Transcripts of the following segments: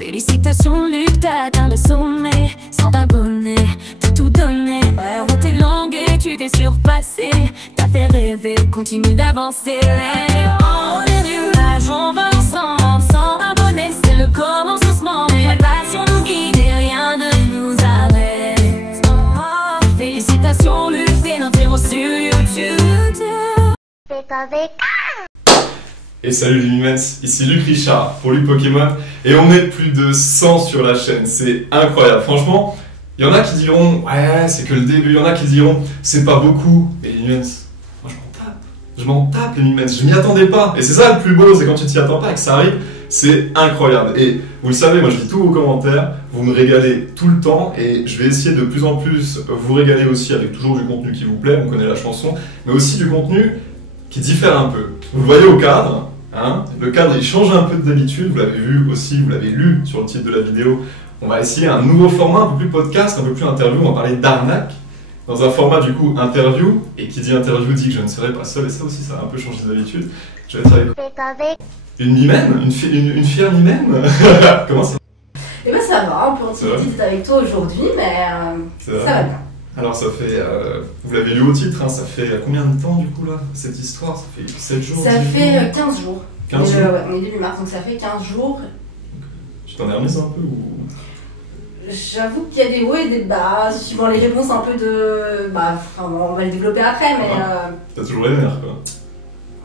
Félicitations Luc, t'as atteint le sommet. Sans t'abonner, t'as tout donné. La route est longue et tu t'es surpassé. T'as fait rêver, continue d'avancer. On est nuages, on va ensemble. Sans abonner, c'est le commencement. La passion nous guide et rien ne nous arrête. Félicitations Luc, t'es notre héros sur YouTube. Et salut les Mimens, ici Luc Richard pour Luc Pokémon et on est plus de 100 sur la chaîne, c'est incroyable. Franchement, il y en a qui diront ouais c'est que le début, il y en a qui diront c'est pas beaucoup. Et les Mimens, moi je m'en tape les Mimens, je m'y attendais pas. Et c'est ça le plus beau, c'est quand tu t'y attends pas et que ça arrive, c'est incroyable. Et vous le savez, moi je lis tous vos commentaires, vous me régalez tout le temps et je vais essayer de plus en plus vous régaler aussi avec toujours du contenu qui vous plaît, on connaît la chanson, mais aussi du contenu qui diffère un peu. Vous le voyez au cadre, hein, le cadre il change un peu d'habitude, vous l'avez vu aussi, vous l'avez lu sur le titre de la vidéo. On va essayer un nouveau format, un peu plus podcast, un peu plus interview, on va parler d'arnaque, dans un format du coup interview, et qui dit interview dit que je ne serai pas seul, et ça aussi ça a un peu changé d'habitude. Je vais être avec une mimène, une fière mimène. Comment ça? Eh ben ça va, on peut continuer avec toi aujourd'hui, mais ça va bien. Alors ça fait, vous l'avez lu au titre, hein, ça fait combien de temps du coup là, cette histoire? Ça fait 7 jours? Ça fait 15 jours. 15 jours. Ouais, on est début mars, donc ça fait 15 jours. Tu t'en es remise un peu ou... J'avoue qu'il y a des hauts et des bas, suivant les réponses un peu de... Bah, enfin, on va le développer après, mais... T'as toujours les nerfs quoi.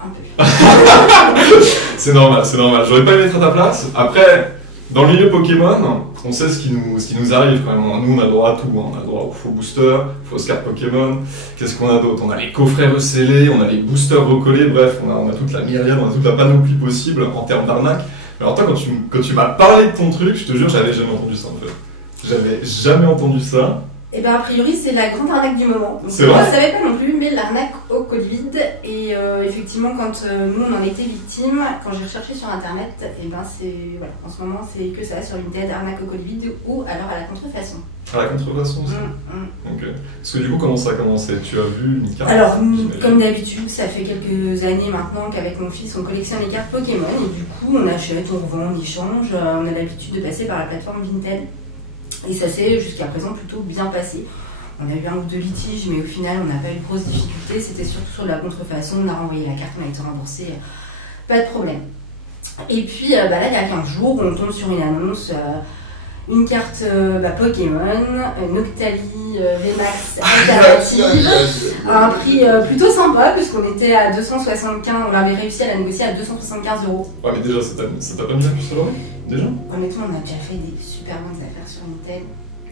Un peu. C'est normal, c'est normal. J'aurais pas aimé être à ta place. Après... Dans le milieu Pokémon, on sait ce qui nous arrive quand même. Nous, on a droit à tout. Hein. On a droit aux faux boosters, fausses cartes Pokémon. Qu'est-ce qu'on a d'autre? On a les coffrets recellés, on a les boosters recollés. Bref, on a toute la myriade, on a toute la panoplie possible en termes d'arnaque. Alors toi, quand tu m'as parlé de ton truc, je te jure, j'avais jamais entendu ça en fait. J'avais jamais entendu ça. Et ben a priori, c'est la grande arnaque du moment. C'est vrai. Moi, je savais pas non plus, mais l'arnaque au Covid. Et effectivement, quand nous, on en était victimes, quand j'ai recherché sur Internet, et ben c'est... Voilà, en ce moment, c'est que ça sur Vinted, arnaque au Covid ou alors à la contrefaçon. À la contrefaçon aussi. Ok. Parce que du coup, comment ça a commencé? Tu as vu une carte? Alors, comme d'habitude, ça fait quelques années maintenant qu'avec mon fils, on collectionne les cartes Pokémon. Et du coup, on achète, on revend, on échange. On a l'habitude de passer par la plateforme Vinted. Et ça s'est jusqu'à présent plutôt bien passé. On a eu un ou deux litiges, mais au final, on n'a pas eu de grosses difficultés. C'était surtout sur la contrefaçon. On a renvoyé la carte, on a été remboursé. Pas de problème. Et puis, là, il y a 15 jours, on tombe sur une annonce. Une carte Pokémon, Noctali VMAX alternative, à un prix plutôt sympa, puisqu'on était à 275, on avait réussi à la négocier à 275 €. Ouais, mais déjà, ça t'a pas mis la puce à l'oreille? Déjà? Honnêtement, on a déjà fait des super bonnes affaires sur Vinted.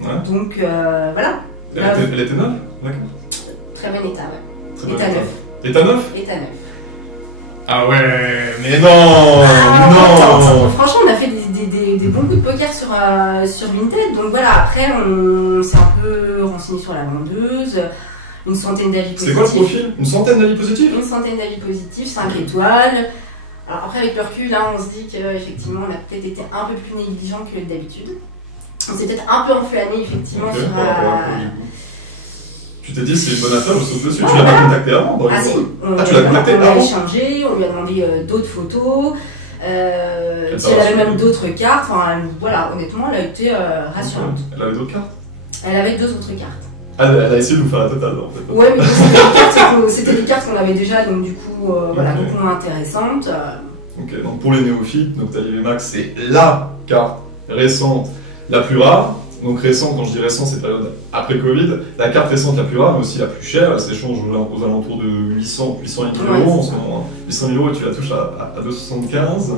Ouais. Donc voilà. Elle était neuve? D'accord. Très bon état, ouais. Très bon État neuf. État neuf? État neuf. Ah ouais, mais non, non. Franchement, on a fait des bons coups de poker sur Vinted. Donc voilà, après, on s'est un peu renseigné sur la vendeuse. Une centaine d'avis positifs. C'est quoi le profil? Une centaine d'avis positifs? Une centaine d'avis positifs, 5 étoiles. Alors après, avec le recul, là, on se dit qu'effectivement, on a peut-être été un peu plus négligent que d'habitude. On s'est peut-être un peu enflammé, effectivement, okay, sur... Tu t'es dit, c'est une bonne affaire, je saute dessus. Tu l'as pas contacté avant? Ah si, tu l'as contacté avant? On a échangé, on lui a demandé d'autres photos, si elle avait même d'autres cartes. Enfin, voilà, honnêtement, elle a été rassurante. Elle avait d'autres cartes? Elle avait 2 autres cartes. Ah, elle a essayé de nous faire la totale, en fait. Ouais, mais c'était des cartes qu'on avait déjà, donc du coup, voilà, beaucoup moins intéressantes. Ok, donc pour les néophytes, Noctali VMAX, c'est LA carte récente la plus rare. Donc récente, quand je dis récent, c'est période après Covid. La carte récente la plus rare, mais aussi la plus chère. Elle s'échange aux alentours de 800 000 € en ce moment. 800 000 € et tu la touches à 275.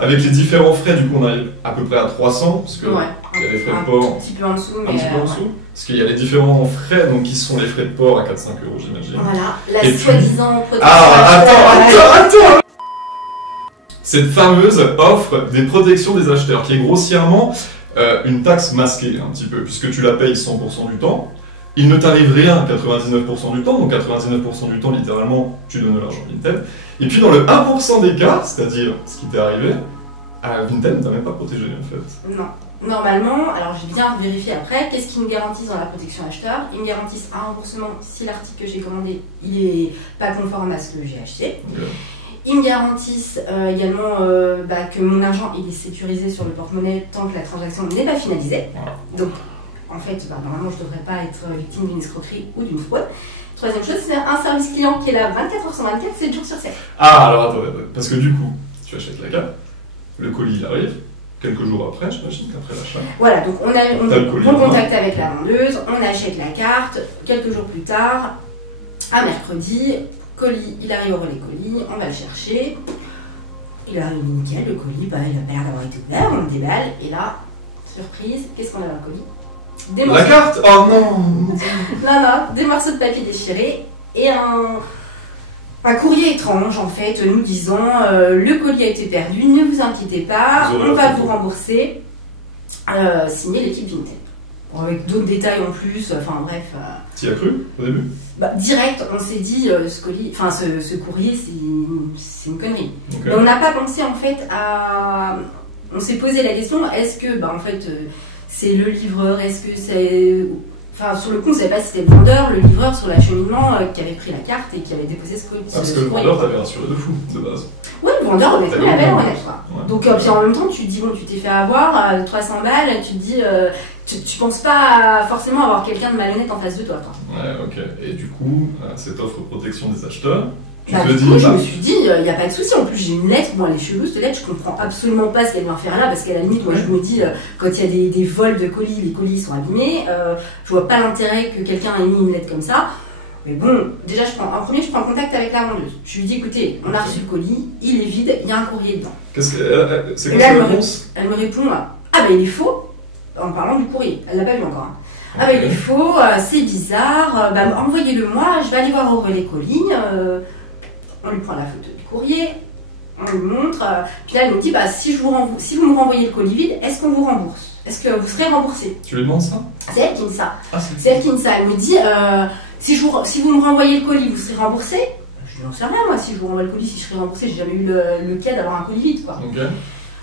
Avec les différents frais, du coup, on arrive à peu près à 300. Parce que il y a les frais de port. Un petit peu en dessous, mais. Un petit peu en dessous. Parce qu'il y a les différents frais, donc qui sont les frais de port à 4-5 €, j'imagine. Voilà, la soi-disant protection. Ah, attends! Cette fameuse offre des protections des acheteurs, qui est grossièrement une taxe masquée, un petit peu, puisque tu la payes 100% du temps. Il ne t'arrive rien 99% du temps, donc 99% du temps, littéralement, tu donnes l'argent à Vinted. Et puis dans le 1% des cas, c'est-à-dire ce qui t'est arrivé, Vinted ne t'a même pas protégé, en fait. Non. Normalement, alors j'ai bien vérifié après, qu'est-ce qu'ils nous garantissent dans la protection acheteur? Ils me garantissent un remboursement si l'article que j'ai commandé, il est pas conforme à ce que j'ai acheté. ils me garantissent également que mon argent il est sécurisé sur le porte-monnaie tant que la transaction n'est pas finalisée. Donc, en fait, normalement, je ne devrais pas être victime d'une escroquerie ou d'une fraude. Troisième chose, c'est un service client qui est là 24 heures sur 24, 7 jours sur 7. Ah, alors attends, parce que du coup, tu achètes la carte, le colis il arrive, quelques jours après, j'imagine qu'après l'achat. Voilà, donc on contacte avec la vendeuse, on achète la carte, quelques jours plus tard, un mercredi, colis, il arrive au relais colis, on va le chercher, il arrive nickel, le colis, il a pas l'air d'avoir été ouvert, on le déballe, et là, surprise, qu'est-ce qu'on a dans le colis? La carte? Oh non! Non, des morceaux de papier déchirés et un courrier étrange en fait, nous disant le colis a été perdu, ne vous inquiétez pas, on va vous rembourser, signé l'équipe Vinted. Bon, avec d'autres détails en plus, enfin bref. Tu y as cru au début? Direct, on s'est dit ce courrier c'est une connerie. Okay. Mais on n'a pas pensé en fait à. On s'est posé la question, est-ce que c'est le livreur, est-ce que c'est... Enfin, sur le coup, on ne savait pas si c'était le vendeur, le livreur sur l'acheminement qui avait pris la carte et qui avait déposé ce colis. Parce que le vendeur t'avait rassuré de fou, de base. Oui, le vendeur, honnêtement, il avait honnête, quoi. Ouais. Donc, puis en même temps, tu te dis, bon, tu t'es fait avoir, 300 balles, tu te dis, tu penses pas forcément avoir quelqu'un de malhonnête en face de toi, quoi. Ouais, ok. Et du coup, cette offre protection des acheteurs, je me suis dit, il n'y a pas de souci. En plus, j'ai une lettre. Bon, elle est chelou, cette lettre. Je comprends absolument pas ce qu'elle vient faire là. Parce qu'à la limite, moi, je me dis, quand il y a des vols de colis, les colis sont abîmés. Je vois pas l'intérêt que quelqu'un ait mis une lettre comme ça. Mais bon, déjà, je prends contact avec la vendeuse. Je lui dis, écoutez, on a reçu le colis, il est vide, il y a un courrier dedans. C'est quoi sa réponse? Elle me répond, il est faux. En parlant du courrier. Elle l'a pas vu encore. Okay. Il est faux, c'est bizarre. Envoyez-le moi, je vais aller voir au relais colis. On lui prend la photo du courrier, on lui montre, puis là elle nous dit si vous me renvoyez le colis vide, est-ce qu'on vous rembourse? Est-ce que vous serez remboursé? Tu lui demandes ça? C'est elle qui me dit ça. C'est elle qui me dit ça. Elle me dit si vous me renvoyez le colis, vous serez remboursé? Je n'en sais rien moi, si je vous renvoie le colis, si je serai remboursé, j'ai jamais eu le cas d'avoir un colis vide quoi. Okay.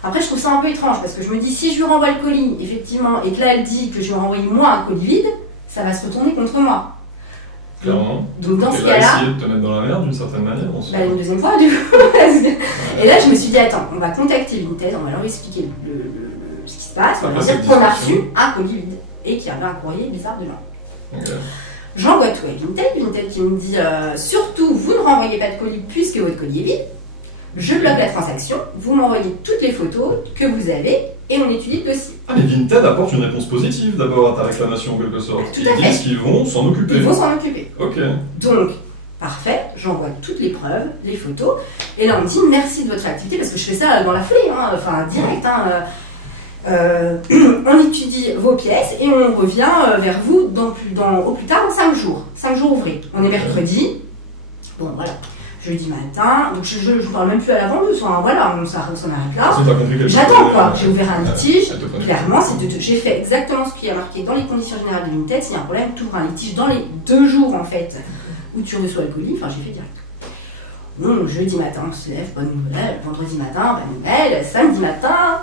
Après je trouve ça un peu étrange parce que je me dis si je lui renvoie le colis, effectivement, et que là elle dit que je vais renvoyer moi un colis vide, ça va se retourner contre moi. Clairement. Donc dans ce cas-là, essayé de te mettre dans la merde d'une certaine manière. Une deuxième fois du coup. Et là je me suis dit attends, on va contacter Vinted, on va leur expliquer ce qui se passe, on va leur dire qu'on a reçu un colis vide et qu'il y avait un courrier bizarre dedans. Okay. J'envoie tout à Vinted qui me dit surtout vous ne renvoyez pas de colis puisque votre colis est vide. Je bloque la transaction, vous m'envoyez toutes les photos que vous avez et on étudie le dossier. Ah mais Vinted apporte une réponse positive d'abord à ta réclamation en quelque sorte. Tout à fait. Ils disent qu'ils vont s'en occuper. Ils vont s'en occuper. Ok. Donc, parfait, j'envoie toutes les preuves, les photos, et là on me dit merci de votre activité parce que je fais ça dans la foulée, direct. On étudie vos pièces et on revient vers vous au plus tard dans 5 jours. 5 jours ouvrés. On est mercredi. Bon voilà. Jeudi matin, donc je ne parle même plus à la vendeuse, voilà, on s'en arrête là. J'attends quoi, j'ai ouvert un litige, clairement, j'ai fait exactement ce qui est marqué dans les conditions générales de Vinted, s'il y a un problème, tu ouvres un litige dans les 2 jours en fait, où tu reçois le colis, j'ai fait direct. Bon, jeudi matin, on se lève, bonne nouvelle, vendredi matin, bonne nouvelle, samedi matin,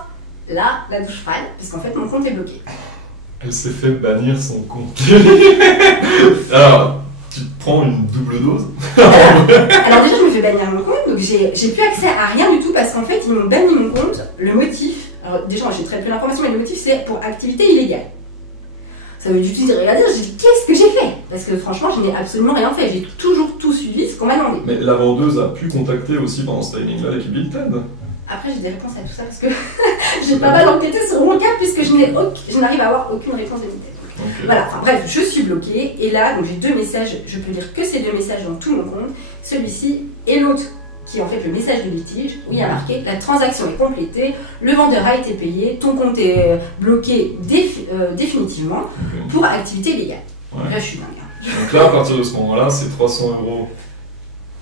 là, la douche froide, parce qu'en fait mon compte est bloqué. Elle s'est fait bannir son compte. Alors... Tu te prends une double dose? Alors déjà je me fais bannir mon compte, donc j'ai plus accès à rien du tout parce qu'en fait ils m'ont banni mon compte. Le motif, alors déjà j'ai très peu d'informations mais le motif c'est pour activité illégale. Ça veut du tout dire rien dire, j'ai dit qu'est-ce que j'ai fait? Parce que franchement je n'ai absolument rien fait, j'ai toujours tout suivi ce qu'on m'a demandé. Mais la vendeuse a pu contacter aussi pendant ce timing là l'équipe Vinted? Après j'ai des réponses à tout ça parce que j'ai pas mal enquêté sur mon cas puisque je n'arrive à avoir aucune réponse de Vinted. Okay. Voilà, bref, je suis bloquée et là, donc j'ai 2 messages, je peux lire que ces 2 messages dans tout mon compte, celui-ci et l'autre qui est en fait le message de litige où il y a marqué la transaction est complétée, le vendeur a été payé, ton compte est bloqué définitivement pour activité illégale. Ouais. Là, je suis dingue. Donc là, à partir de ce moment-là, c'est 300 €.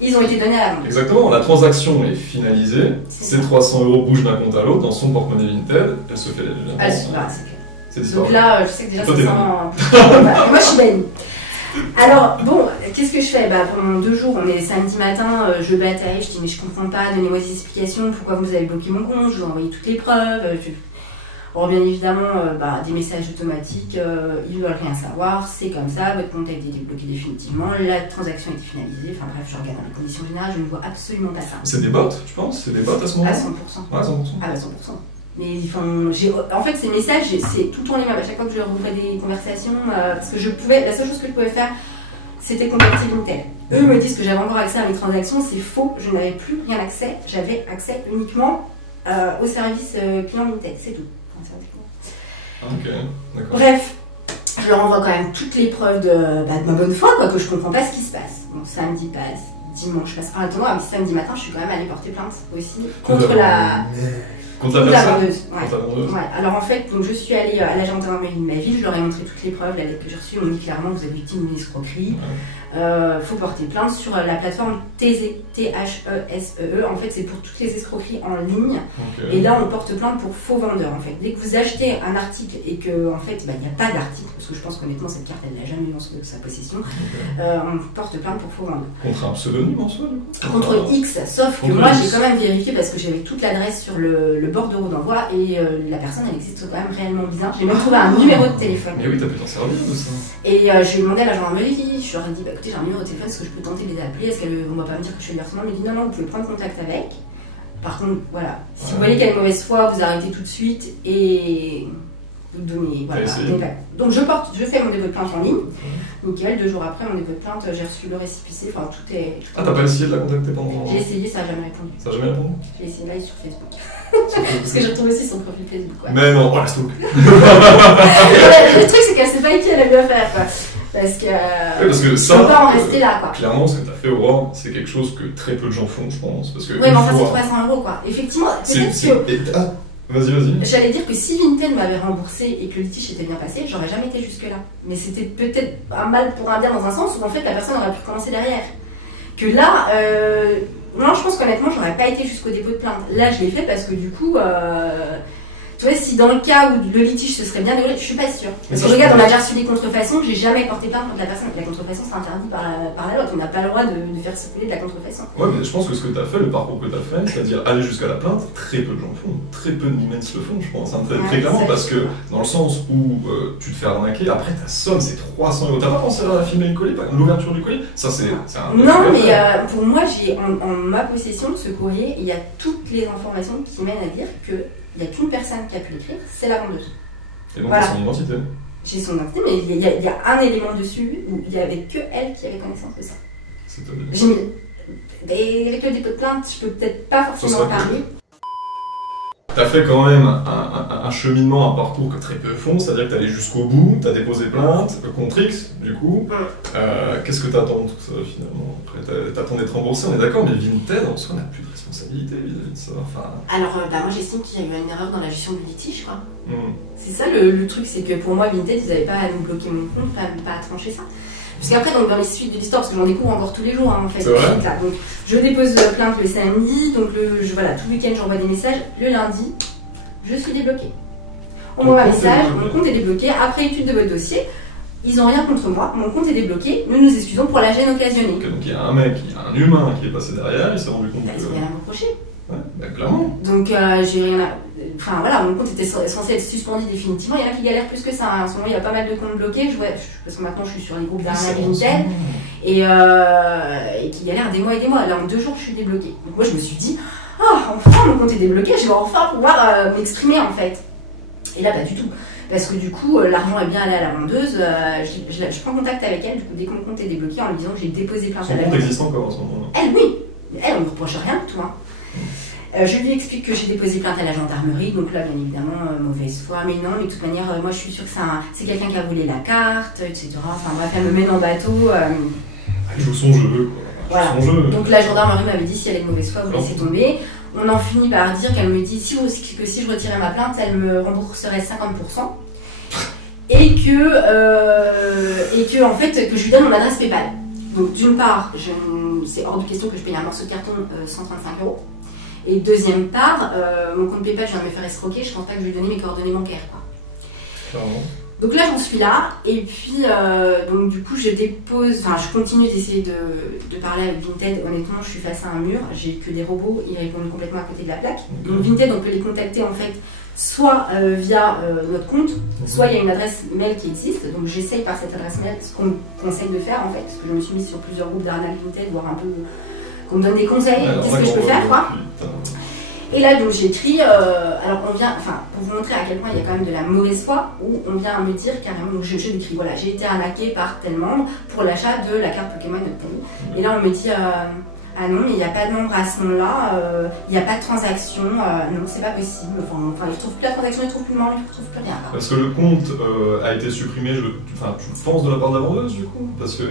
Ils ont été donnés à la vente. Exactement, la transaction est finalisée, ces 300 € bougent d'un compte à l'autre dans son porte-monnaie Vinted, elle se fait la donc là, je sais que déjà ça sent... Moi, je suis bannie. Alors, bon, qu'est-ce que je fais? Pendant 2 jours, on est samedi matin, je bataille, je dis mais je comprends pas, donnez-moi des explications, pourquoi vous avez bloqué mon compte, je vous ai envoyé toutes les preuves. Alors bien évidemment, des messages automatiques, ils veulent rien savoir, c'est comme ça, votre compte a été débloqué définitivement, la transaction a été finalisée, enfin bref, je regarde dans les conditions générales, je ne vois absolument pas ça. C'est des bots, tu penses? C'est des bots à ce moment-là? À 100%. Ouais, 100%. Ah bah 100%. Mais en fait, ces messages, c'est tout le temps les mêmes. À chaque fois que je rouvrais des conversations, parce que la seule chose que je pouvais faire, c'était contacter Vinted. Eux me disent que j'avais encore accès à mes transactions, c'est faux, je n'avais plus rien accès, j'avais accès uniquement au service client Vinted, c'est tout. Ok, d'accord. Bref, je leur envoie quand même toutes les preuves de ma bonne foi, quoi, que je comprends pas ce qui se passe. Bon, samedi passe, dimanche passe. En attendant, samedi matin, je suis quand même allée porter plainte aussi contre la vendeuse. Ouais. Alors en fait, donc, je suis allée à la gendarmerie de ma ville, je leur ai montré toutes les preuves, la lettre que j'ai reçue, on me dit clairement que vous avez victime d'une escroquerie. Faut porter plainte sur la plateforme THESEE. En fait, c'est pour toutes les escroqueries en ligne. Okay. Et là, on porte plainte pour faux vendeurs. En fait, dès que vous achetez un article et que en fait, il n'y a pas d'article, parce que je pense qu'honnêtement, cette carte, elle n'a jamais eu dans sa possession, on porte plainte pour faux vendeurs. Contre un pseudonyme en soi, contre X, sauf que moi, j'ai quand même vérifié parce que j'avais toute l'adresse sur le bordereau d'envoi et la personne, elle existe quand même réellement bien. J'ai même trouvé un numéro de téléphone. Mais oui, t'as pu t'en servir de ça. Et je lui ai demandé à la gendarmerie, je leur ai dit, écoutez, j'ai un numéro de téléphone, est-ce que je peux tenter de les appeler? Est-ce qu'elle ne va pas me dire que je suis le versement? Elle m'a dit, non, vous pouvez prendre contact avec. Par contre, voilà, si vous voyez qu'elle est mauvaise foi, vous arrêtez tout de suite et vous donnez. Voilà, donc je fais mon dépôt de plainte en ligne. Nickel, 2 jours après mon dépôt de plainte, j'ai reçu le récépissé, enfin tout est. Ah, t'as pas essayé de la contacter pendant. J'ai essayé, ça n'a jamais répondu. Ça n'a jamais répondu? J'ai essayé live sur Facebook. Parce que j'ai retrouvé aussi son profil Facebook. Ouais. Mais non, reste ok. Le truc, c'est qu'elle sait pas qui elle a bien faire, quoi. Parce que. Oui, parce que ça. On peut pas en rester là, quoi. Clairement, ce que t'as fait, Aurore, c'est quelque chose que très peu de gens font, je pense. Parce que. Ouais, mais enfin, c'est 300 €, quoi. Effectivement, peut-être que. Ah, vas-y. J'allais dire que si Vinted m'avait remboursé et que le litige était bien passé, j'aurais jamais été jusque-là. Mais c'était peut-être un mal pour un bien dans un sens où en fait la personne aurait pu commencer derrière. Que là, non, je pense qu'honnêtement, j'aurais pas été jusqu'au dépôt de plainte. Là, je l'ai fait parce que du coup. Tu vois, si dans le cas où le litige se serait bien déroulé, je suis pas sûre. Parce que regarde, on a déjà reçu des contrefaçons, j'ai jamais porté plainte contre la personne. La contrefaçon, c'est interdit par la loi, on n'a pas le droit de faire circuler de la contrefaçon. Ouais, mais je pense que ce que tu as fait, le parcours que tu as fait, c'est-à-dire aller jusqu'à la plainte, très peu de gens le font, très peu de Mimens le font, je pense, très clairement, parce que dans le sens où tu te fais arnaquer, après ta somme c'est 300 €. T'as pas pensé à filmer le colis, l'ouverture du colis? Ça c'est un. Non, mais pour moi, j'ai en ma possession de ce courrier, il y a toutes les informations qui mènent à dire que. Il n'y a qu'une personne qui a pu l'écrire, c'est la vendeuse. Et donc, voilà. Son identité. J'ai son identité, mais il y a un élément dessus où il n'y avait que elle qui avait connaissance de ça. J'ai mis. Et avec le dépôt de plainte, je peux peut-être pas forcément en parler. T'as fait quand même un cheminement, un parcours que très peu font, c'est-à-dire que t'es allé jusqu'au bout, t'as déposé plainte contre X, du coup. Qu'est-ce que t'attends de tout ça finalement? Après, t'attends d'être remboursé, on est d'accord, mais Vinted en soi n'a plus de responsabilité vis-à-vis de ça. Enfin... Alors, moi j'estime qu'il y a eu une erreur dans la gestion du litige, quoi. C'est ça le truc, c'est que pour moi, Vinted, ils n'avaient pas à nous bloquer mon compte, pas à trancher ça. Parce qu'après, dans les suites de l'histoire, parce que j'en découvre encore tous les jours, en fait. Là. Donc, je dépose plainte le samedi, donc voilà, tout le week-end, j'envoie des messages. Le lundi, je suis débloquée. On m'envoie un message, mon compte est débloqué. Après étude de votre dossier, ils n'ont rien contre moi, mon compte est débloqué. Nous nous excusons pour la gêne occasionnée. Okay, donc il y a un mec, il y a un humain qui est passé derrière, il s'est rendu compte que. Ils n'ont rien à me reprocher. Ouais, bah clairement. Donc j'ai rien à. Enfin voilà, mon compte était censé être suspendu définitivement. Il y en a qui galèrent plus que ça. En ce moment, il y a pas mal de comptes bloqués. Parce que maintenant, je suis sur les groupes d'arnaque Vinted et qui galèrent des mois et des mois. Là, en 2 jours, je suis débloquée. Donc moi, je me suis dit, enfin, mon compte est débloqué. Je vais enfin pouvoir m'exprimer en fait. Et là, pas du tout. Parce que du coup, l'argent est bien allé à la vendeuse. Je prends contact avec elle. Du coup, dès que mon compte est débloqué, en lui disant que j'ai déposé plainte à la vendeuse. Son compte existe encore en ce moment. Elle, oui. Elle, on ne me reproche rien du tout. Hein. Je lui explique que j'ai déposé plainte à la gendarmerie, donc là, bien évidemment, mauvaise foi, mais non, mais de toute manière, moi je suis sûre que c'est quelqu'un qui a volé la carte, etc. Enfin bref, elle me mène en bateau. Elle joue son jeu, quoi. Voilà. Son jeu. Donc la gendarmerie m'avait dit si elle est de mauvaise foi, vous laissez tomber. On en finit par dire qu'elle me dit que si je retirais ma plainte, elle me rembourserait 50%. Et que en fait, que je lui donne mon adresse PayPal. Donc d'une part, c'est hors de question que je paye un morceau de carton 135 €. Et deuxième part, mon compte PayPal, je viens de me faire escroquer, je pense pas que je lui ai donné mes coordonnées bancaires, quoi. Clairement. Donc là, j'en suis là, et puis, donc du coup, je continue d'essayer de parler avec Vinted. Honnêtement, je suis face à un mur, j'ai que des robots, ils répondent complètement à côté de la plaque. Donc Vinted, on peut les contacter en fait soit via notre compte, soit il y a une adresse mail qui existe. Donc j'essaye par cette adresse mail ce qu'on me conseille de faire en fait, parce que je me suis mise sur plusieurs groupes d'arnaque Vinted, voir un peu qu'on me donne des conseils, qu'est-ce que je peux faire quoi. Et là donc j'ai écrit, alors on vient, enfin pour vous montrer à quel point il y a quand même de la mauvaise foi, où on vient me dire carrément, donc je décris, voilà, j'ai été arnaqué par tel membre pour l'achat de la carte Pokémon de Pony. Et là on me dit, ah non, mais il n'y a pas de membre à ce nom-là, il n'y a pas de transaction, non, c'est pas possible. Enfin, il ne trouve plus la transaction, il ne trouve plus le membre, il ne trouve plus rien. Parce que le compte a été supprimé, tu penses de la part de la vendeuse du coup? Parce que,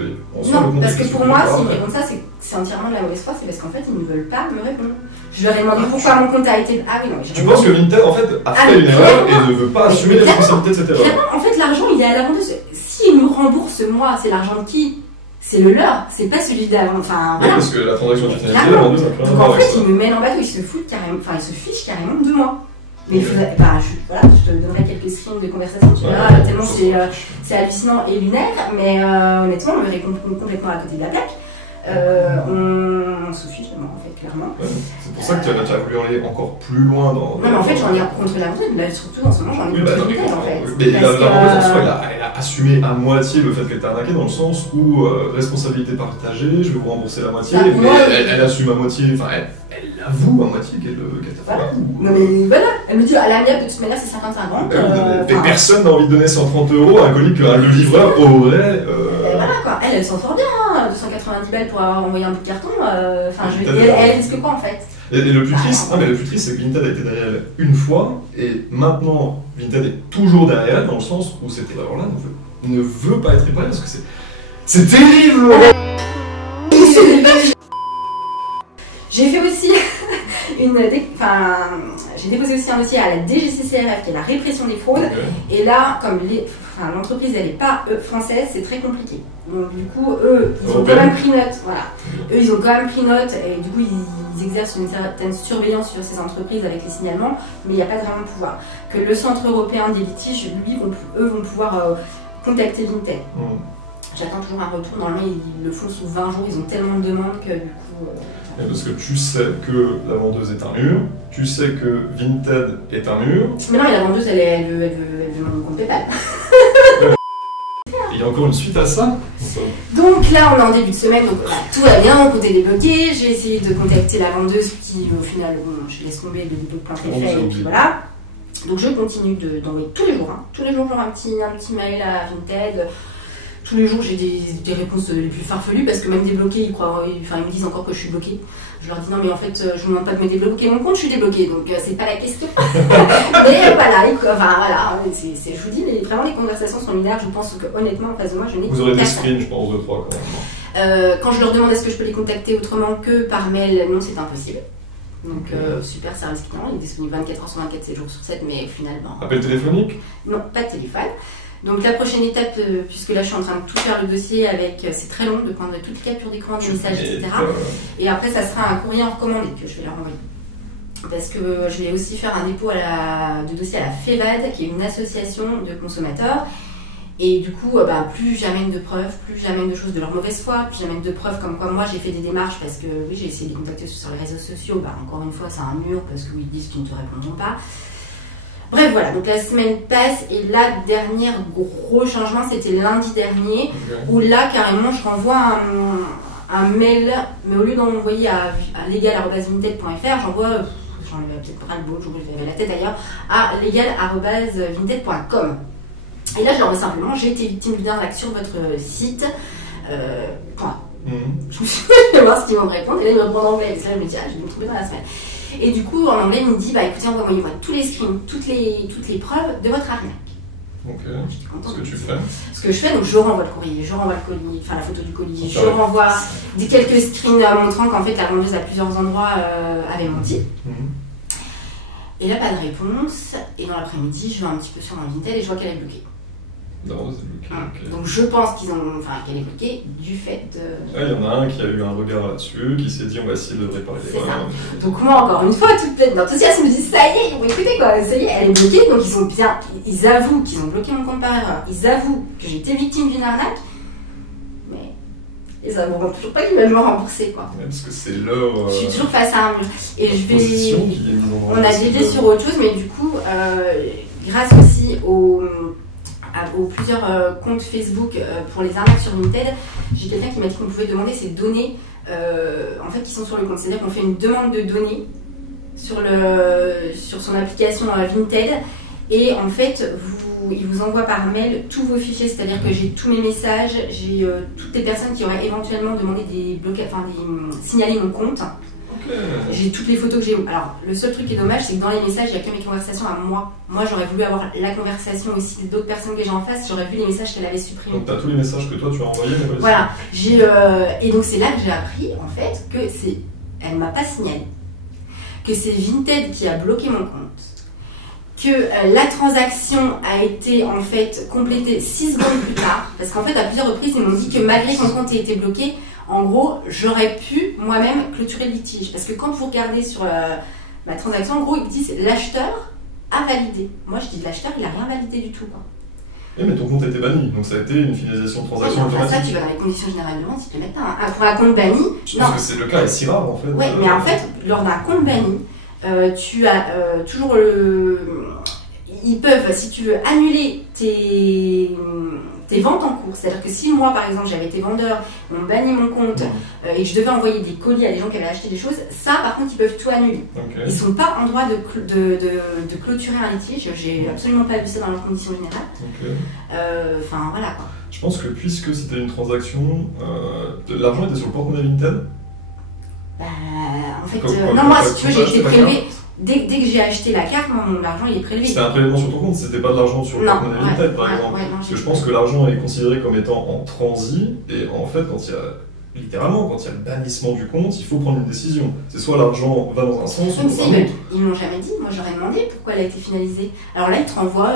non, parce que pour moi, s'ils me répondent ça, c'est entièrement de la mauvaise foi, c'est parce qu'en fait, ils ne veulent pas me répondre. Je leur ai demandé pourquoi mon compte a été. Ah oui, non, mais tu penses que Vinted en fait a fait une erreur et ne veut pas assumer les responsabilités de cette erreur? Clairement, en fait, l'argent il est à la vendeuse. S'ils me remboursent moi, c'est l'argent de qui? C'est le leur, c'est pas celui d'avant. Enfin, oui, voilà. parce que la transaction est finalisée, la vendeuse a plus rien à donc voir en avec fait, ça. ils me mènent en bateau, ils se foutent carrément, enfin, ils se fichent carrément de moi. Mais il faudrait, bah, voilà, je te donnerai quelques screens de conversation, tu verras, tellement c'est hallucinant et lunaire, mais honnêtement, on me répond complètement à côté de la plaque. On se fiche de moi, en fait, clairement. Ouais, c'est pour ça que tu as voulu aller encore plus loin dans. Non, mais en fait, j'en ai contre la vendeuse, là, surtout en ce moment, j'en ai contre Vinted, en fait. Mais la vendeuse en soi, elle a assumé à moitié le fait qu'elle t'a arnaqué, dans le sens où responsabilité partagée, je vais vous rembourser la moitié, bah, mais elle assume à moitié, enfin, elle avoue à moitié qu'elle t'a fait un coup. Non, mais voilà, elle me dit à l'amiable, de toute manière, c'est 50-50. Mais personne n'a envie de donner 130 € à un colis que le livreur aurait. Voilà quoi, elle s'en sort bien, hein, 290 balles pour avoir envoyé un bout de carton, elle risque quoi en fait? Et le plus triste, c'est que Vinted a été derrière elle une fois, et maintenant Vinted est toujours derrière elle, dans le sens où cette erreur-là ne veut pas être réparée, parce que c'est terrible. J'ai fait aussi j'ai déposé aussi un dossier à la DGCCRF qui est la répression des fraudes. Okay. Et là, comme l'entreprise elle n'est pas française, c'est très compliqué. Donc du coup, eux, ils ont quand même pris note. Voilà. Eux, ils ont quand même pris note et du coup, ils exercent une certaine surveillance sur ces entreprises avec les signalements, mais il n'y a pas vraiment de pouvoir. Que le Centre européen des litiges, lui, eux vont pouvoir contacter Vinted. J'attends toujours un retour. Normalement, ils le font sous 20 jours. Ils ont tellement de demandes que du coup. Parce que tu sais que la vendeuse est un mur, tu sais que Vinted est un mur. Mais non, mais la vendeuse, elle veut mon compte PayPal. Il y a encore une suite à ça? Donc là, on est en début de semaine, donc tout va bien, mon compte est débloqué. J'ai essayé de contacter la vendeuse qui, au final, bon, je laisse tomber, le plein est fait, et puis voilà. Donc je continue d'envoyer tous les jours. Hein. Tous les jours, j'envoie un petit mail à Vinted. Tous les jours, j'ai des réponses les plus farfelues parce que même débloqués, ils me disent encore que je suis bloquée. Je leur dis non, mais en fait, je vous demande pas de me débloquer mon compte, je suis débloquée, donc c'est pas la question. Mais voilà, je vous dis, vraiment les conversations sont lunaires. Je pense que honnêtement, en face de moi, je n'ai vous aurez des screens, je pense, 2-3 quand même. Quand je leur demande est-ce que je peux les contacter autrement que par mail, non, c'est impossible. Donc super service client, il est disponible 24h sur 24, 7 jours sur 7, mais finalement. Appel téléphonique? Non, pas de téléphone. Donc la prochaine étape, puisque là je suis en train de tout faire le dossier avec, c'est très long de prendre toutes les captures d'écran, des messages, etc. Et après ça sera un courrier en recommandé que je vais leur envoyer. Parce que je vais aussi faire un dépôt de dossier à la FEVAD, qui est une association de consommateurs. Et du coup, plus j'amène de preuves, plus j'amène de choses de leur mauvaise foi, plus j'amène de preuves comme quoi moi j'ai fait des démarches parce que oui, j'ai essayé de les contacter sur les réseaux sociaux. Encore une fois, c'est un mur parce qu'ils disent qu'ils ne te répondront pas. Bref, voilà, donc la semaine passe et là, dernier gros changement, c'était lundi dernier, où là, carrément, je renvoie un mail, mais au lieu d'envoyer à legal@vinted.fr, j'envoie, j'en avais peut-être pas le beau, j'avais la tête ailleurs, à legal@vinted.com. Et là, je leur dis simplement, j'ai été victime d'une arnaque sur votre site, point. Je vais voir ce qu'ils vont me répondre, et là, ils me répondent en anglais, parce que là, je me dis, je vais me trouver dans la semaine. Et du coup, en anglais, il me dit, écoutez, envoyez-moi tous les screens, toutes les preuves de votre arnaque. Ok. Ce que tu fais. Ce que je fais, donc je renvoie le courrier, je renvoie le colis, enfin la photo du colis, je renvoie quelques screens montrant qu'en fait la vendeuse à plusieurs endroits avait menti. Et là, pas de réponse. Et dans l'après-midi, je vais un petit peu sur mon Vinted et je vois qu'elle est bloquée. Non, c'est bloqué. Okay. Donc je pense qu'elle est bloquée du fait de. Il y en a un qui a eu un regard là-dessus, qui s'est dit on va essayer de réparer les erreurs. Donc moi, encore une fois, toute pleine d'enthousiasme, je me dis ça y est, écoutez quoi, ça y est, elle est bloquée. Donc ils avouent qu'ils ont bloqué mon compte par erreur. Ils avouent que j'ai été victime d'une arnaque. Mais Et ça me rend toujours pas qu'ils veulent me rembourser, quoi. Ouais, parce que c'est leur. Je suis toujours face à un mur. Et je vais. Position qui est mise en On a dévié sur autre chose, mais du coup, grâce aussi aux plusieurs comptes Facebook pour les arnaques sur Vinted, j'ai quelqu'un qui m'a dit qu'on pouvait demander ces données en fait, qui sont sur le compte. C'est-à-dire qu'on fait une demande de données sur son application Vinted et en fait, il vous envoie par mail tous vos fichiers, c'est-à-dire que j'ai tous mes messages, j'ai toutes les personnes qui auraient éventuellement demandé signaler mon compte. J'ai toutes les photos que j'ai. Alors, le seul truc qui est dommage, c'est que dans les messages, il n'y a que mes conversations à moi. Moi, j'aurais voulu avoir la conversation aussi d'autres personnes que j'ai en face. J'aurais vu les messages qu'elle avait supprimés. Donc, tu as tous les messages que toi tu as envoyés. Voilà. Et donc, c'est là que j'ai appris, en fait, que c'est. Elle ne m'a pas signalé. Que c'est Vinted qui a bloqué mon compte. Que la transaction a été, en fait, complétée 6 secondes plus tard. Parce qu'en fait, à plusieurs reprises, ils m'ont dit que malgré que mon compte ait été bloqué, en gros, j'aurais pu moi-même clôturer le litige. Parce que quand vous regardez sur ma transaction, en gros, ils disent l'acheteur a validé. Moi, je dis l'acheteur, il n'a rien validé du tout, quoi. Oui, mais ton compte a été banni, donc ça a été une finalisation de transaction automatique. Ça, tu vas dans les conditions générales de vente, ils te le mettent pas. Pour un compte banni. Je pense que c'est le cas est si rare, en fait. Oui, mais en fait, lors d'un compte banni, tu as toujours ils peuvent, si tu veux, annuler tes ventes en cours. C'est-à-dire que si moi, par exemple, j'avais été vendeur, on bannit mon compte et que je devais envoyer des colis à des gens qui avaient acheté des choses, ça, par contre, ils peuvent tout annuler. Okay. Ils ne sont pas en droit de clôturer un litige. J'ai absolument pas vu ça dans leurs conditions générales. Enfin, voilà, quoi. Je pense que puisque c'était une transaction, l'argent était sur le porte-monnaie Vinted. Bah, en fait, non, moi, si tu veux, j'ai été prélevé. Dès que j'ai acheté la carte, mon argent il est prélevé. C'était un prélèvement sur ton compte, c'était pas de l'argent sur le porte-monnaie Vinted, par exemple. Parce que je pense que l'argent est considéré comme étant en transit, et en fait, quand il y a le bannissement du compte, il faut prendre une décision. C'est soit l'argent va dans un sens, ou dans un autre. Ils m'ont jamais dit, moi j'aurais demandé pourquoi elle a été finalisée. Alors là, ils te renvoient,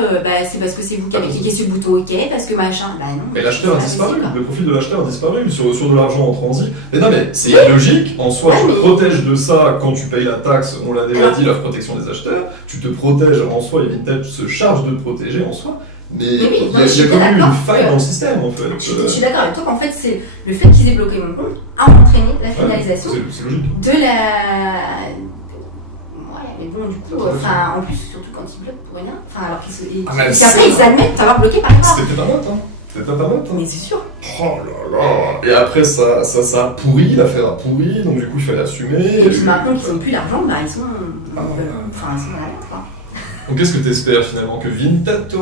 c'est parce que c'est vous qui avez cliqué sur le bouton OK, parce que machin. Bah non. Mais l'acheteur a disparu, le profil de l'acheteur a disparu sur de l'argent en transit. Mais non, mais c'est illogique, en soi, tu te protèges de ça quand tu payes la taxe, on l'a déjà dit, la protection des acheteurs, tu te protèges en soi, et Vinted se charge de te protéger en soi. Mais il y a quand même une faille dans le système, en fait. Je suis d'accord avec toi qu'en fait, c'est le fait qu'ils aient bloqué mon compte a entraîné la finalisation de la. Ouais, mais bon, du coup, en plus, surtout quand ils bloquent pour rien, alors qu'après ils admettent avoir bloqué par erreur. C'était peut-être un note, hein. C'était peut-être un note, hein. Mais c'est sûr. Oh là là. Et après, ça a pourri, l'affaire a pourri, donc du coup, il fallait assumer. Et puis maintenant qu'ils n'ont plus d'argent, bah ils sont dans la merde, quoi. Donc qu'est-ce que tu espères finalement? Que Vinted te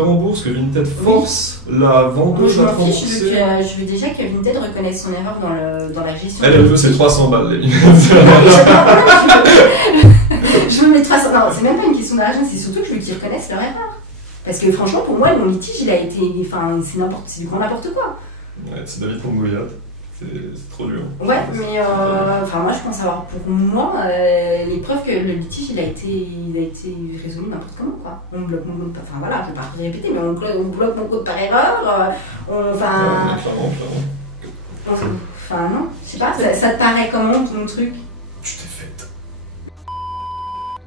rembourse? Que Vinted force la vendeuse à te rembourser? Je veux déjà que Vinted reconnaisse son erreur dans la gestion. Elle veut ses 300 balles, les Vinted. Je veux mes 300. Non, c'est même pas une question d'argent, c'est surtout que je veux qu'ils reconnaissent leur erreur. Parce que franchement, pour moi, mon litige, il a été. Enfin, c'est du grand n'importe quoi. Ouais, c'est David pour Goliath. C'est trop dur. Ouais, mais moi je pense avoir pour moi les preuves que le litige il a été résolu n'importe comment, quoi. On bloque mon compte, enfin voilà, je vais pas répéter, mais on bloque mon compte par erreur, clairement. Enfin non, je sais pas, ça te paraît comment ton truc? Tu t'es faite.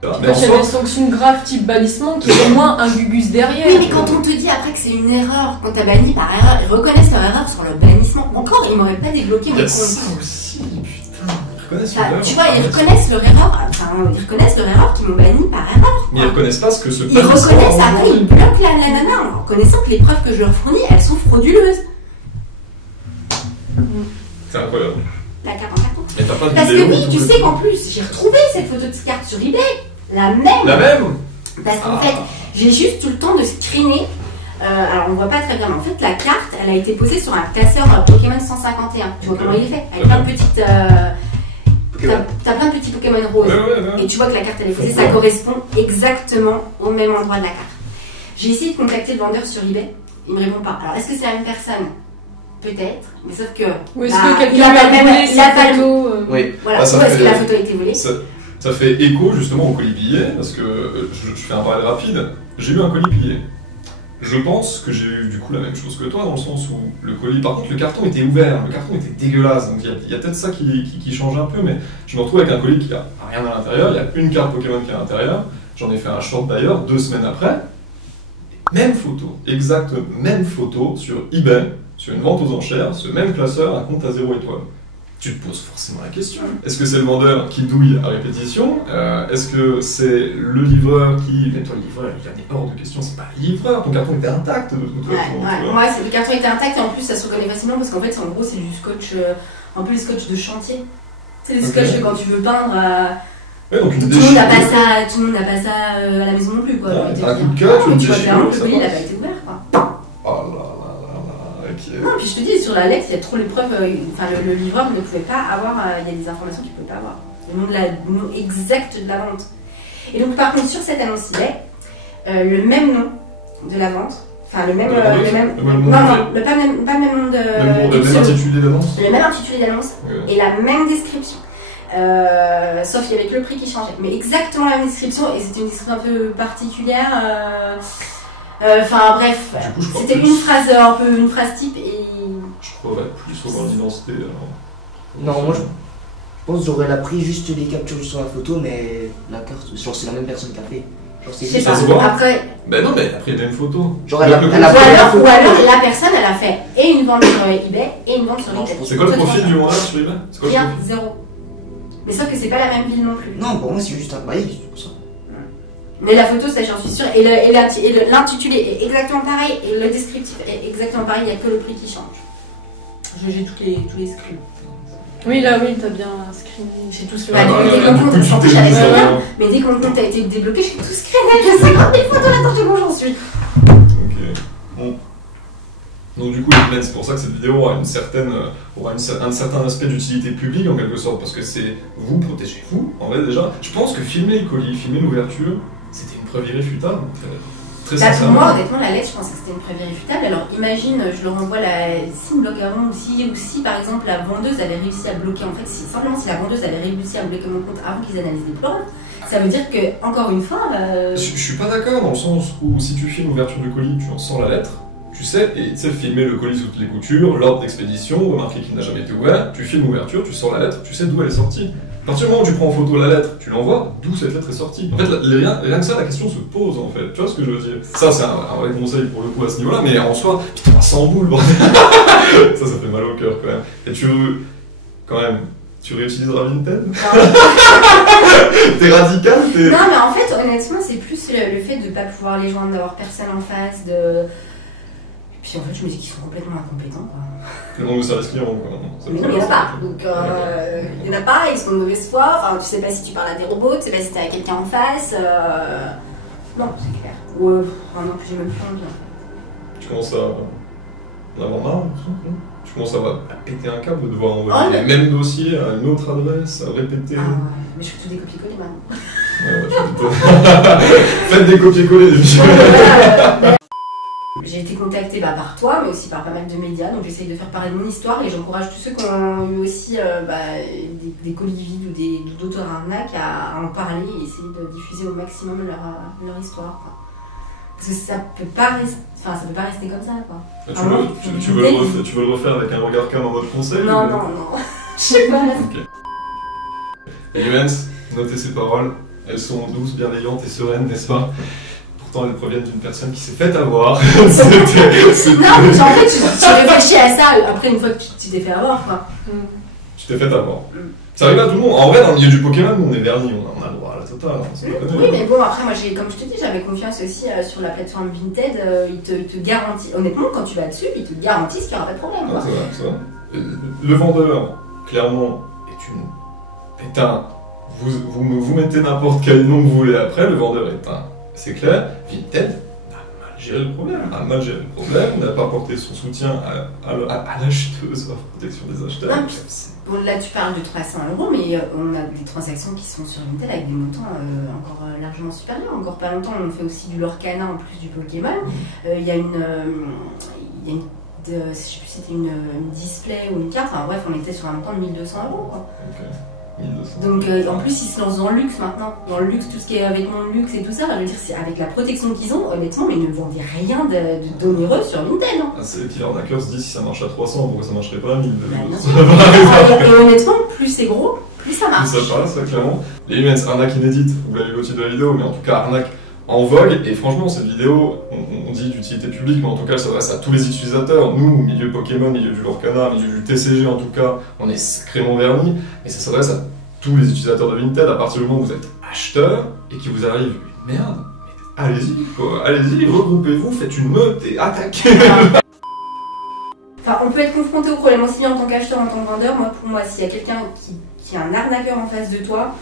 Quand il y a des sanctions graves type bannissement, qui est au moins un gugus derrière. Oui, mais quand on te dit après que c'est une erreur, quand t'as banni par erreur, ils reconnaissent leur erreur sur le bannissement. Encore, ils m'auraient pas débloqué mon compte. Ça aussi, putain. Ils reconnaissent leur erreur. Tu vois, ils reconnaissent leur erreur qu'ils m'ont banni par erreur. Mais ils reconnaissent pas ce que ce Ils reconnaissent, après ils bloquent la nana en reconnaissant que les preuves que je leur fournis, elles sont frauduleuses. C'est incroyable. La carte en carton. Et t'as pas de Parce vidéo, que oui, tu sais qu'en plus, j'ai retrouvé cette photo de carte sur eBay. La même. Parce qu'en fait, j'ai juste tout le temps de screener. Alors on voit pas très bien, mais en fait la carte, elle a été posée sur un classeur Pokémon 151. Tu vois comment il est fait? Avec plein de petites. T'as plein de petits Pokémon roses. Ouais. Et tu vois que la carte elle est posée, ça correspond exactement au même endroit de la carte. J'ai essayé de contacter le vendeur sur eBay, il me répond pas. Alors est-ce que c'est la même personne? Peut-être, mais sauf que. Ou est-ce que quelqu'un a volé sa photo? Oui. Voilà, est-ce que la photo a été volée? Ça fait écho justement au colis pillé, parce que je fais un parallèle rapide. J'ai eu un colis pillé. Je pense que j'ai eu du coup la même chose que toi, dans le sens où le colis. Par contre, le carton était ouvert, le carton était dégueulasse, donc il y a peut-être ça qui change un peu, mais je me retrouve avec un colis qui a rien à l'intérieur, il y a une carte Pokémon qui est à l'intérieur. J'en ai fait un short d'ailleurs, 2 semaines après. Même photo, exact, même photo sur eBay. sur une vente aux enchères, ce même classeur a un compte à 0 étoile. Tu te poses forcément la question. Est-ce que c'est le vendeur qui douille à répétition? Est-ce que c'est le livreur qui... Mais toi, le livreur, il est hors de question, c'est pas le livreur, ton carton était intact de toute façon. Ouais, le carton était intact et en plus ça se reconnaît facilement parce qu'en fait, en gros, c'est du scotch, un peu les scotch de chantier. C'est les scotch quand tu veux peindre. Ouais, donc tout le monde n'a pas ça à la maison non plus. Quoi. Un coup de cœur, tu le déchires. Le colis n'a pas été ouvert. Quoi. Oh là là, ok. Non, puis je te dis, sur la lettre, il y a trop les preuves. Enfin, le livreur ne pouvait pas avoir. Il y a des informations qu'il ne pouvait pas avoir. Le nom exact de la vente. Et donc, par contre, sur cette annonce, il est le même nom de la vente. Enfin, le même nom. Non, pas le même nom de. Le même intitulé d'annonce. Le même intitulé d'annonce et la même description. Sauf qu'il y avait que le prix qui changeait. Mais exactement la même description et c'était une description un peu particulière. Enfin bref, c'était une phrase un peu une phrase type et. Je crois plus au l'identité. Non, moi je pense que j'aurais pris juste les captures sur la photo, mais la carte, genre c'est la même personne qui a fait. Genre c'est juste ça se voit. Après. Ben non, mais après il y a une photo. Genre ou alors la personne elle a fait et une vente sur eBay et une vente sur LinkedIn. C'est quoi le profil du vendeur sur eBay? C'est quoi le profil? Rien, 0. Mais sauf que c'est pas la même ville non plus. Non, pour moi c'est juste un bail, c'est pour ça. Mais la photo, ça j'en suis sûre. Et l'intitulé est exactement pareil. Et le descriptif est exactement pareil. Il n'y a que le prix qui change. J'ai tous les screens. Oui, là, oui, t'as bien screené. J'ai tout screené. Mais dès que mon compte a été débloqué, j'ai tout screené. J'ai 50 000 photos là-dedans, j'ai bon, j'en suis. Ok. Bon. Donc du coup, c'est pour ça que cette vidéo aura un certain aspect d'utilité publique en quelque sorte, parce que c'est vous, protégez-vous. En vrai déjà, je pense que filmer le colis, filmer l'ouverture, c'était une preuve irréfutable. Très pour moi, honnêtement, la lettre, je pense que c'était une preuve irréfutable. Alors imagine, je leur envoie si une bloque avant, ou si par exemple la vendeuse avait réussi à bloquer, en fait, simplement si la vendeuse avait réussi à bloquer mon compte avant qu'ils analysent les preuves, ça veut dire que, encore une fois... Je suis pas d'accord dans le sens où si tu filmes l'ouverture du colis, tu en sens la lettre. Tu sais filmer le colis sous toutes les coutures, l'ordre d'expédition, remarquer qu'il n'a jamais été ouvert, tu filmes l'ouverture, tu sors la lettre, tu sais d'où elle est sortie. À partir du moment où tu prends en photo la lettre, tu l'envoies, d'où cette lettre est sortie. En fait, rien que ça, la question se pose en fait. Tu vois ce que je veux dire? Ça, c'est un vrai conseil pour le coup à ce niveau-là, mais en soi, putain, 100 boules, bordel. ça fait mal au cœur quand même. Et tu réutiliseras Vinted? T'es radical? Non, mais en fait, honnêtement, c'est plus le fait de ne pas pouvoir les joindre, d'avoir personne en face, de. Puis en fait, je me dis qu'ils sont complètement incompétents, quoi. Le nombre de services clients, quoi. Mais non, il n'y en a pas. Donc, il n'y en a pas, ils sont de mauvaise foi. Enfin, tu sais pas si tu parles à des robots, tu sais pas si t'as quelqu'un en face. Non, c'est clair. Ou, non, j'ai même plus envie. Tu commences à en avoir marre, tu commences à péter un câble, de devoir envoyer les mêmes dossiers à une autre adresse, à répéter. Mais je fais tout des copier-coller maintenant. Faites des copier-coller, des J'ai été contactée par toi, mais aussi par pas mal de médias, donc j'essaye de faire parler de mon histoire et j'encourage tous ceux qui ont eu aussi des colis vides ou d'autres arnaques à en parler et essayer de diffuser au maximum leur histoire. Quoi. Parce que ça peut pas rester comme ça. Quoi. Tu veux le refaire avec un regard calme en mode conseil? Non. Je sais pas. Ok. Et Humens, notez ces paroles, elles sont douces, bienveillantes et sereines, n'est-ce pas? Elles proviennent d'une personne qui s'est faite avoir. Non, mais en fait, tu réfléchis à ça après une fois que tu t'es fait avoir, quoi. Tu t'es fait avoir. Ça arrive à tout le monde. En vrai, dans le milieu du Pokémon, on est vernis, on a le droit à la totale. Oui, mais bon, après, moi, comme je te dis, j'avais confiance aussi sur la plateforme Vinted. Ils te garantissent, honnêtement, quand tu vas dessus, ils te garantissent qu'il n'y aura pas de problème. Ah, c'est vrai. Le vendeur, clairement, est une. Vous mettez n'importe quel nom que vous voulez après, le vendeur est un. C'est clair, Vinted a mal géré le problème, n'a pas apporté son soutien à l'acheteuse, à la protection des acheteurs. Non, bon, là tu parles de 300 €, mais on a des transactions qui sont sur Vinted avec des montants encore largement supérieurs. Encore pas longtemps, on fait aussi du Lorcana en plus du Pokémon. Il y a une je sais plus si c'était une display ou une carte, enfin bref, on était sur un montant de 1 200 €. Quoi. Okay. Donc en plus ils se lancent dans le luxe maintenant, dans le luxe, tout ce qui est avec mon luxe et tout ça, je veux dire c'est avec la protection qu'ils ont, honnêtement, mais ils ne vendaient rien d'onéreux sur Vinted. Hein. C'est les arnaqueurs se disent si ça marche à 300, pourquoi ça marcherait pas à 1000? Et honnêtement, plus c'est gros, plus ça marche. Plus ça passe, clairement. Les Humens, arnaque inédite, vous l'avez vu au titre de la vidéo, mais en tout cas arnaque en vogue, et franchement cette vidéo, on dit d'utilité publique, mais en tout cas elle s'adresse à tous les utilisateurs. Nous, milieu Pokémon, milieu du Lorcana, milieu du TCG en tout cas, on est sacrément vernis, et ça s'adresse à tous les utilisateurs de Vinted. À partir du moment où vous êtes acheteur et qu'il vous arrive une merde, allez-y quoi, allez-y, regroupez-vous, faites une meute et attaquez. Enfin, on peut être confronté au problème aussi bien en tant qu'acheteur, en tant que vendeur. Moi, pour moi, s'il y a quelqu'un qui est un arnaqueur en face de toi,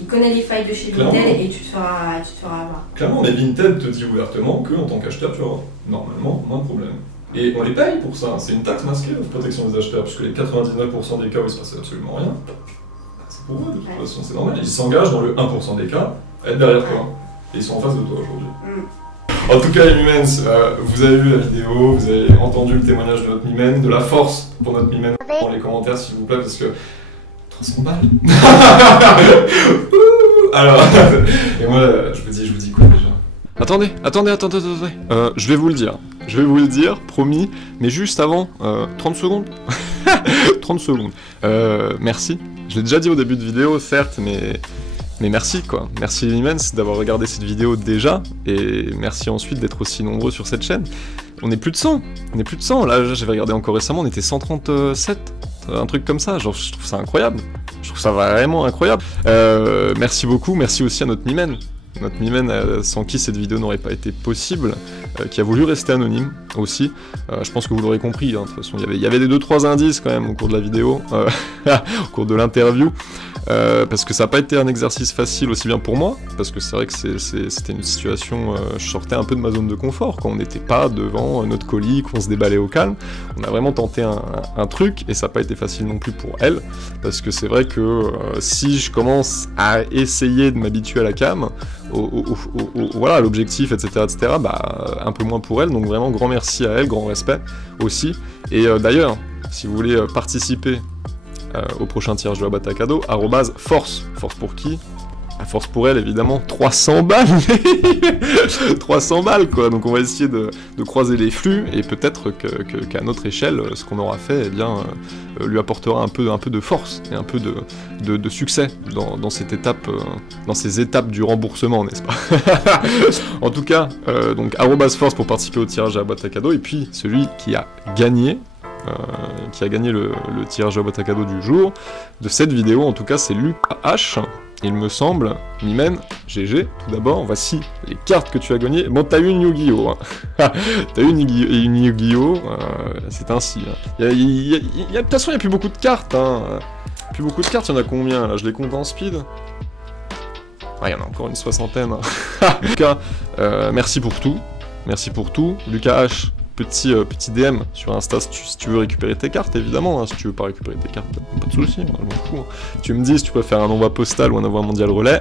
il connaît les failles de chez Vinted et tu te feras avoir. Clairement, mais Vinted te dit ouvertement qu'en tant qu'acheteur, tu auras normalement moins de problèmes. Et on les paye pour ça, c'est une taxe masquée de protection des acheteurs, puisque les 99% des cas où il se passait absolument rien, c'est pour eux de toute façon, c'est normal. Ils s'engagent dans le 1% des cas à être derrière toi. Et ils sont en face de toi aujourd'hui. En tout cas, les Mimens, vous avez vu la vidéo, vous avez entendu le témoignage de notre Mimen, de la force pour notre Mimen dans les commentaires s'il vous plaît, parce que 300 balles. Alors, et moi, je vous dis quoi déjà? Attendez, je vais vous le dire, promis, mais juste avant, 30 secondes. 30 secondes. Merci. Je l'ai déjà dit au début de vidéo, certes, mais merci quoi. Merci immense d'avoir regardé cette vidéo déjà, et merci ensuite d'être aussi nombreux sur cette chaîne. On est plus de 100, là j'avais regardé encore récemment, on était 137, un truc comme ça, genre je trouve ça incroyable. Je trouve ça vraiment incroyable. Merci beaucoup, merci aussi à notre Mimen. Notre Mimen, sans qui cette vidéo n'aurait pas été possible, qui a voulu rester anonyme aussi. Je pense que vous l'aurez compris, hein, de toute façon, il y avait des 2-3 indices quand même au cours de la vidéo, au cours de l'interview. Parce que ça n'a pas été un exercice facile aussi bien pour moi, parce que c'est vrai que c'était une situation, je sortais un peu de ma zone de confort, quand on n'était pas devant notre colis, qu'on se déballait au calme. On a vraiment tenté un truc, et ça n'a pas été facile non plus pour elle, parce que c'est vrai que si je commence à essayer de m'habituer à la cam, voilà, l'objectif, etc., bah, un peu moins pour elle, donc vraiment grand merci à elle, grand respect aussi. Et d'ailleurs, si vous voulez participer au prochain tirage de la boîte à cadeaux, @force. Force pour qui? Force pour elle, évidemment. 300 balles. 300 balles, quoi. Donc on va essayer de croiser les flux, et peut-être qu'à notre échelle, ce qu'on aura fait, eh bien, lui apportera un peu de force et un peu de succès dans cette étape, dans ces étapes du remboursement, n'est-ce pas? En tout cas, donc @force pour participer au tirage de la boîte à cadeaux, et puis celui qui a gagné le tirage de la boîte à cadeau du jour, de cette vidéo en tout cas, c'est Lucas H, il me semble. Mimen, GG, tout d'abord, voici les cartes que tu as gagnées. Bon, t'as eu une Yu-Gi-Oh! Hein. T'as eu une Yu-Gi-Oh! C'est ainsi. Hein. De toute façon, il n'y a plus beaucoup de cartes. Hein. Plus beaucoup de cartes, il y en a combien là? Je les compte en speed. Ah, il y en a encore une soixantaine. Hein. En tout cas, merci pour tout. Merci pour tout. Lucas H. Petit DM sur Insta si tu veux récupérer tes cartes, évidemment. Hein. Si tu veux pas récupérer tes cartes, pas de soucis, moi je m'en fous. Hein. Tu me dis si tu préfères un envoi postal ou un envoi mondial relais,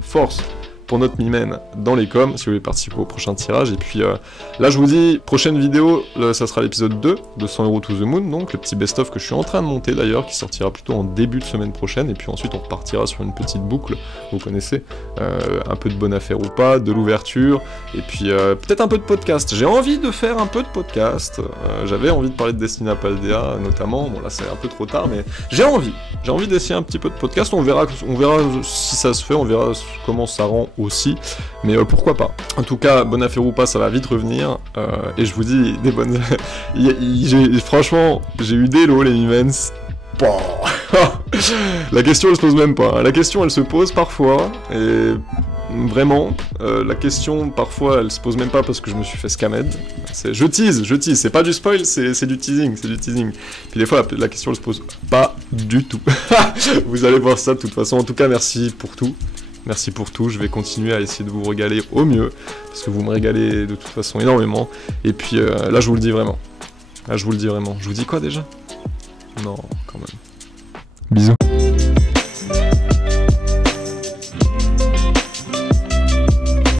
@force pour notre Mimen dans les coms, si vous voulez participer au prochain tirage. Et puis là je vous dis, prochaine vidéo, ça sera l'épisode 2 de 100 € to the moon, donc le petit best-of que je suis en train de monter d'ailleurs, qui sortira plutôt en début de semaine prochaine, et puis ensuite on repartira sur une petite boucle, vous connaissez, un peu de bonne affaire ou pas, de l'ouverture, et puis peut-être un peu de podcast. J'ai envie de faire un peu de podcast, j'avais envie de parler de Destiny Paldea notamment, bon là c'est un peu trop tard, mais j'ai envie d'essayer un petit peu de podcast, on verra si ça se fait, on verra comment ça rend aussi, mais pourquoi pas. En tout cas, bonne affaire ou pas, ça va vite revenir, et je vous dis des bonnes... Franchement, j'ai eu des lots, les Mimens. Bon. La question elle se pose même pas, hein. La question elle se pose parfois, et vraiment, la question parfois elle se pose même pas parce que je me suis fait scammed. Je tease, c'est pas du spoil, c'est du teasing, Puis des fois la question elle se pose pas du tout. Vous allez voir ça de toute façon. En tout cas, merci pour tout. Merci pour tout, je vais continuer à essayer de vous régaler au mieux, parce que vous me régalez de toute façon énormément, et puis là je vous le dis vraiment. Je vous dis quoi déjà? Non, quand même. Bisous.